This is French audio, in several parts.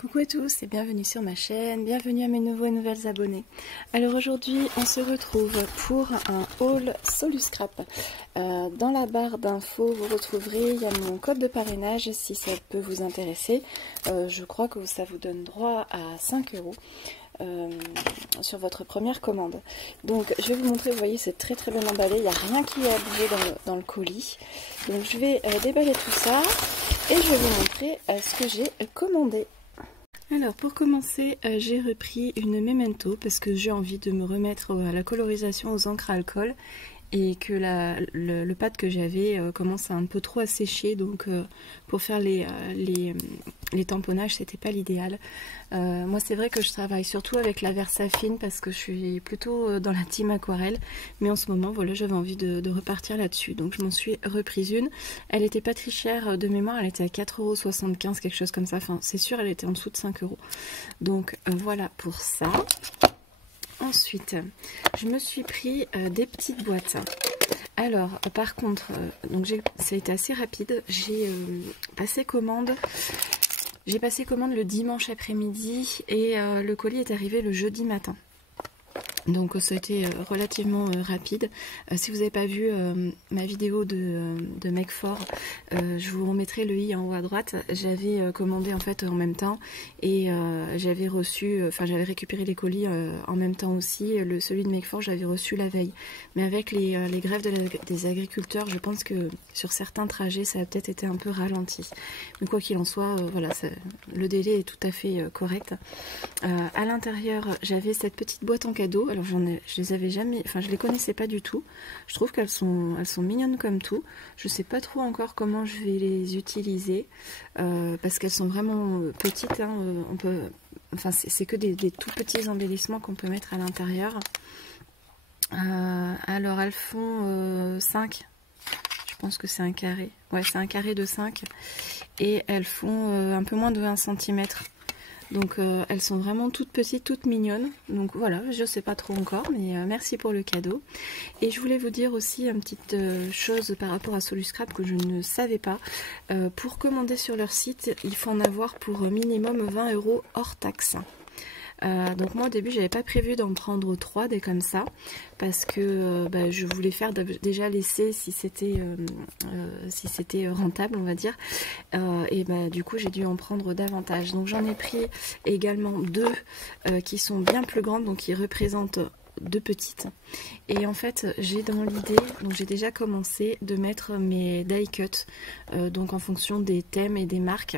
Coucou à tous et bienvenue sur ma chaîne, bienvenue à mes nouveaux et nouvelles abonnés. Alors aujourd'hui on se retrouve pour un haul Soluscrap. Dans la barre d'infos vous retrouverez, il y a mon code de parrainage si ça peut vous intéresser. Je crois que ça vous donne droit à 5 € sur votre première commande. Donc je vais vous montrer, vous voyez c'est très bien emballé, il n'y a rien qui est à bouger dans le colis. Donc je vais déballer tout ça et je vais vous montrer ce que j'ai commandé. Alors pour commencer, j'ai repris une Memento parce que j'ai envie de me remettre à la colorisation aux encres à alcool et que le pad que j'avais commence un peu trop à sécher, donc pour faire les tamponnages c'était pas l'idéal. Moi c'est vrai que je travaille surtout avec la Versafine parce que je suis plutôt dans la team aquarelle, mais en ce moment voilà j'avais envie de repartir là-dessus, donc je m'en suis reprise une. Elle était pas très chère de mémoire, elle était à 4,75 €, quelque chose comme ça, enfin c'est sûr elle était en dessous de 5 €. Donc voilà pour ça. Ensuite, je me suis pris des petites boîtes. Alors, par contre, donc ça a été assez rapide. J'ai passé commande. J'ai passé commande le dimanche après-midi et le colis est arrivé le jeudi matin. Donc ça a été relativement rapide. Si vous n'avez pas vu ma vidéo de Make For, je vous remettrai le i en haut à droite. J'avais commandé en fait en même temps et j'avais reçu, enfin j'avais récupéré les colis en même temps aussi. Celui de Make For j'avais reçu la veille. Mais avec les grèves des agriculteurs, je pense que sur certains trajets ça a peut-être été un peu ralenti. Mais quoi qu'il en soit, voilà, le délai est tout à fait correct. À l'intérieur, j'avais cette petite boîte en cadeau. Alors je les avais jamais, enfin je les connaissais pas du tout. Je trouve qu'elles sont mignonnes comme tout. Je sais pas trop encore comment je vais les utiliser parce qu'elles sont vraiment petites. Hein, enfin c'est que des tout petits embellissements qu'on peut mettre à l'intérieur. Alors elles font 5. Je pense que c'est un carré. Ouais, c'est un carré de 5 et elles font un peu moins de 1 cm. Donc elles sont vraiment toutes petites, toutes mignonnes. Donc voilà, je sais pas trop encore, mais merci pour le cadeau. Et je voulais vous dire aussi une petite chose par rapport à Soluscrap que je ne savais pas. Pour commander sur leur site, il faut en avoir pour minimum 20 € hors taxe. Donc moi au début j'avais pas prévu d'en prendre 3 des comme ça parce que je voulais faire déjà l'essai si c'était rentable on va dire, et du coup j'ai dû en prendre davantage. Donc j'en ai pris également 2 qui sont bien plus grandes, donc qui représentent 2 petites. Et en fait j'ai dans l'idée, donc j'ai déjà commencé de mettre mes die cut donc en fonction des thèmes et des marques.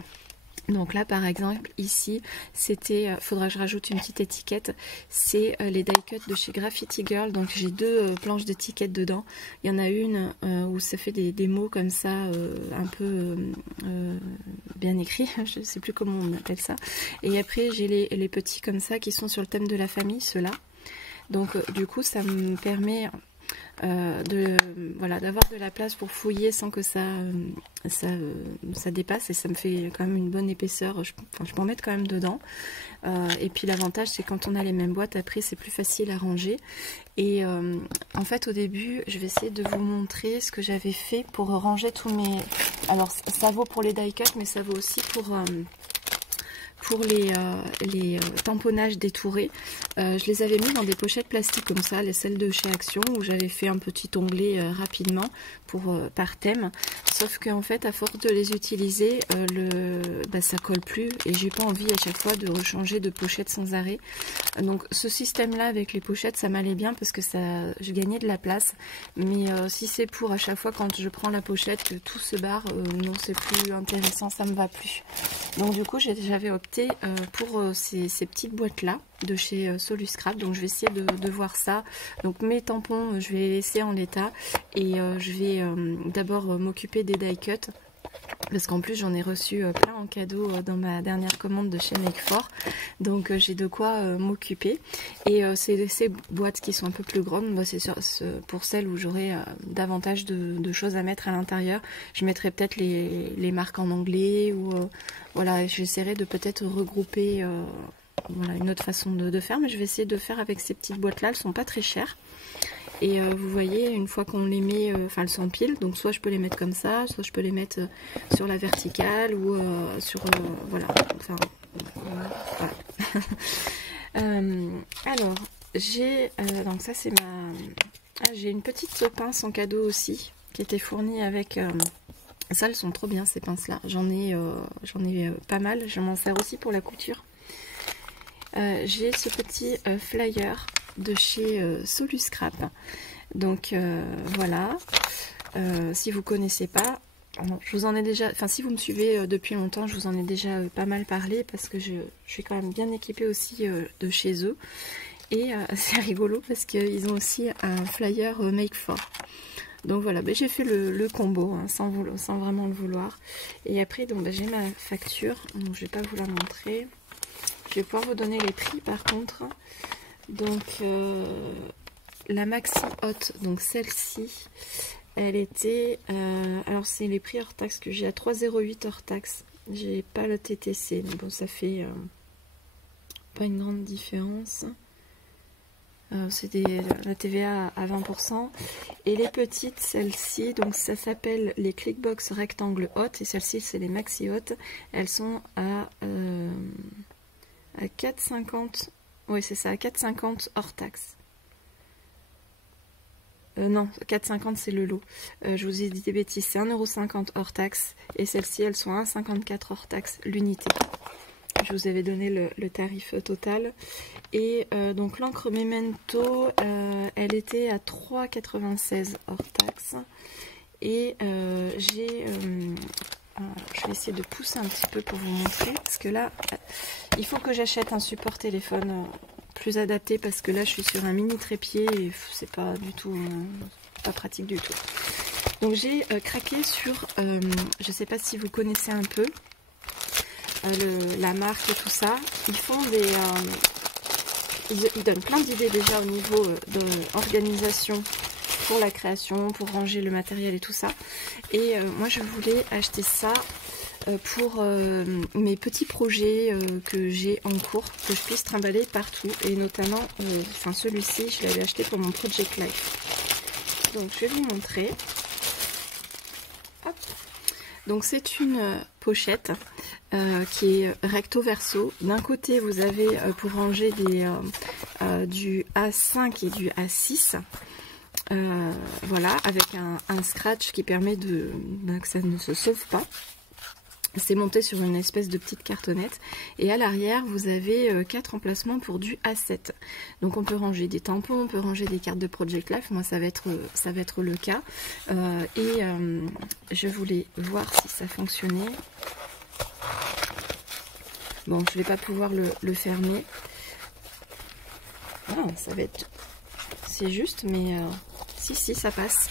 Donc là par exemple ici c'était, faudra que je rajoute une petite étiquette, c'est les die cut de chez Graffiti Girl. Donc j'ai 2 planches d'étiquettes dedans. Il y en a une où ça fait des mots comme ça un peu bien écrits, je sais plus comment on appelle ça. Et après j'ai les petits comme ça qui sont sur le thème de la famille, ceux-là. Donc du coup ça me permet d'avoir de la place pour fouiller sans que ça dépasse, et ça me fait quand même une bonne épaisseur. Je peux en mettre quand même dedans. Et puis l'avantage c'est quand on a les mêmes boîtes après c'est plus facile à ranger. Et en fait au début je vais essayer de vous montrer ce que j'avais fait pour ranger tous mes... Alors ça vaut pour les die cut mais ça vaut aussi pour les tamponnages détourés. Je les avais mis dans des pochettes plastiques comme ça, celles de chez Action, où j'avais fait un petit onglet rapidement par thème. Sauf qu'en fait, à force de les utiliser, ça colle plus et j'ai pas envie à chaque fois de rechanger de pochette sans arrêt. Donc ce système-là avec les pochettes, ça m'allait bien parce que je gagnais de la place. Mais si c'est pour à chaque fois quand je prends la pochette que tout se barre, non c'est plus intéressant, ça me va plus. Donc du coup j'avais opté pour ces petites boîtes là de chez Soluscrap. Donc je vais essayer de voir ça. Donc mes tampons je vais les laisser en l'état et je vais d'abord m'occuper des die cut parce qu'en plus j'en ai reçu plein en cadeau dans ma dernière commande de chez Make For, donc j'ai de quoi m'occuper. Et ces boîtes qui sont un peu plus grandes, c'est pour celles où j'aurai davantage de choses à mettre à l'intérieur. Je mettrai peut-être les marques en anglais ou voilà, j'essaierai de peut-être regrouper voilà, une autre façon de faire, mais je vais essayer de faire avec ces petites boîtes là, elles sont pas très chères. Et vous voyez, une fois qu'on les met, enfin elles s'empilent, donc soit je peux les mettre comme ça, soit je peux les mettre sur la verticale ou sur, voilà, enfin Alors, j'ai donc ça c'est j'ai une petite pince en cadeau aussi qui était fournie avec. Ça, elles sont trop bien ces pinces là. J'en ai pas mal. Je m'en sers aussi pour la couture. J'ai ce petit flyer de chez Soluscrap. Donc voilà. Si vous connaissez pas, je vous en ai déjà. Enfin, si vous me suivez depuis longtemps, je vous en ai déjà pas mal parlé parce que je suis quand même bien équipée aussi de chez eux. Et c'est rigolo parce qu'ils ont aussi un flyer Make For. Donc voilà, j'ai fait le combo hein, sans vraiment le vouloir. Et après, donc j'ai ma facture. Donc je vais pas vous la montrer. Je vais pouvoir vous donner les prix par contre. Donc la Maxi Hot, donc celle-ci, elle était. Alors c'est les prix hors taxe que j'ai à 3,08 hors taxe. J'ai pas le TTC, mais bon, ça fait pas une grande différence. C'est la TVA à 20%. Et les petites, celles-ci, donc ça s'appelle les Clickbox Rectangle Hot. Et celles-ci, c'est les Maxi Hot. Elles sont à 4,50. Oui, c'est ça, à 4,50 hors taxe. Non, 4,50 c'est le lot. Je vous ai dit des bêtises, c'est 1,50 € hors taxe. Et celles-ci, elles sont à 1,54 hors taxe l'unité. Je vous avais donné le tarif total. Et donc l'encre Memento, elle était à 3,96 € hors taxe. Et j'ai... je vais essayer de pousser un petit peu pour vous montrer. Parce que là, il faut que j'achète un support téléphone plus adapté. Parce que là, je suis sur un mini trépied et c'est pas du tout... pas pratique du tout. Donc j'ai craqué sur... je sais pas si vous connaissez un peu... la marque et tout ça, ils font des ils donnent plein d'idées déjà au niveau de l'organisation pour la création, pour ranger le matériel et tout ça. Et moi je voulais acheter ça pour mes petits projets que j'ai en cours, que je puisse trimballer partout, et notamment enfin celui-ci je l'avais acheté pour mon Project Life. Donc je vais vous montrer. Hop. Donc c'est une pochette qui est recto verso. D'un côté vous avez pour ranger du A5 et du A6. Voilà, avec un scratch qui permet que ça ne se sauve pas. C'est monté sur une espèce de petite cartonnette. Et à l'arrière, vous avez 4 emplacements pour du A7. Donc on peut ranger des tampons, on peut ranger des cartes de Project Life. Moi, ça va être le cas. Je voulais voir si ça fonctionnait. Bon, je ne vais pas pouvoir le fermer. Ah, ça va être... C'est juste, mais si, ça passe.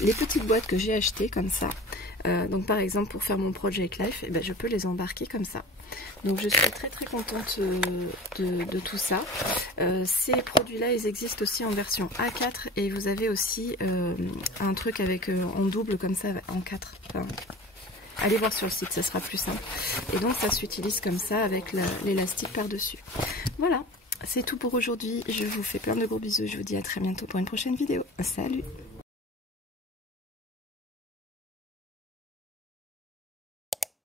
Les petites boîtes que j'ai achetées comme ça. Donc par exemple pour faire mon Project Life, je peux les embarquer comme ça. Donc je suis très très contente de tout ça. Ces produits là ils existent aussi en version A4 et vous avez aussi un truc avec en double comme ça en 4. Enfin, allez voir sur le site, ça sera plus simple. Et donc ça s'utilise comme ça avec l'élastique par dessus. Voilà, c'est tout pour aujourd'hui. Je vous fais plein de gros bisous, je vous dis à très bientôt pour une prochaine vidéo. Salut!